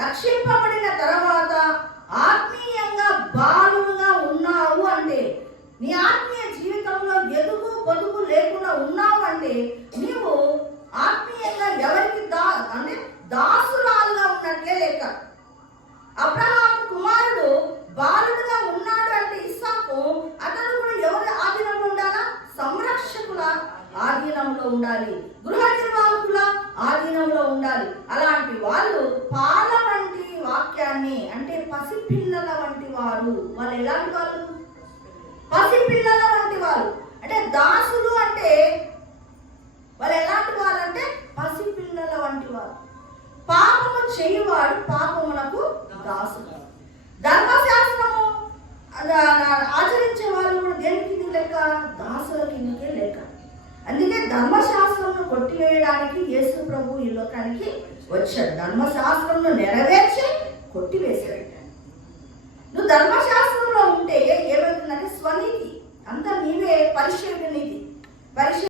రక్షింపబడిన తర్వాత ఆత్మీయంగా బాలుగా ఉన్నావు అంటే, నీ ఆత్మీయ జీవితంలో ఎదుగు పొదుగు లేకుండా ఉన్నావు అంటే నీవు ఆత్మీయంగా ఎవరికి అంటే దాసురాలుగా ఉన్నట్లే లెక్క. అబ్రహాము కుమారుడు బాలుడుగా ఉన్నాడు అంటే ఇస్సాకు, అతను కూడా ఎవరి ఆధీనంలో ఉండాలా? సంరక్షకుల ఆధీనంలో ఉండాలి, గృహ నిర్వాహకుల ఆధీనంలో ఉండాలి. అలాంటి వాళ్ళు పాల వంటి వాక్యాన్ని అంటే పసిపిల్లల వంటి వారు. వాళ్ళు ఎలాంటి వాళ్ళు? పసిపిల్లల వంటి వారు. అంటే దాసులు అంటే వాళ్ళు ఎలాంటి వారు అంటే పసిపిల్లల వంటి వారు. పాపము చేయువాడు పాపమునకు దాసుడు. ధర్మశాస్త్రము ఆచరించే వాళ్ళు కూడా దేనికి లెక్క? దాసుల కిందకే లెక్క. అందుకే ధర్మశాస్త్రంను కొట్టివేయడానికి యేసు ప్రభు ఈ లోకానికి వచ్చాడు. ధర్మశాస్త్రంను నెరవేర్చి కొట్టివేశాడు. నువ్వు ధర్మశాస్త్రంలో ఉంటే ఏమవుతుందంటే స్వనీతి అంతా నీవే పరిశీలన నీతి